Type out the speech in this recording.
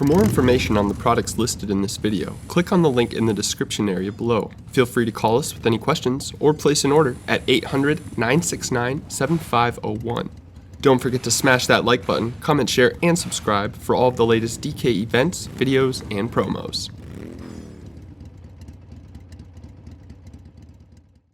For more information on the products listed in this video, click on the link in the description area below. Feel free to call us with any questions or place an order at 800-969-7501. Don't forget to smash that like button, comment, share, and subscribe for all of the latest DK events, videos, and promos.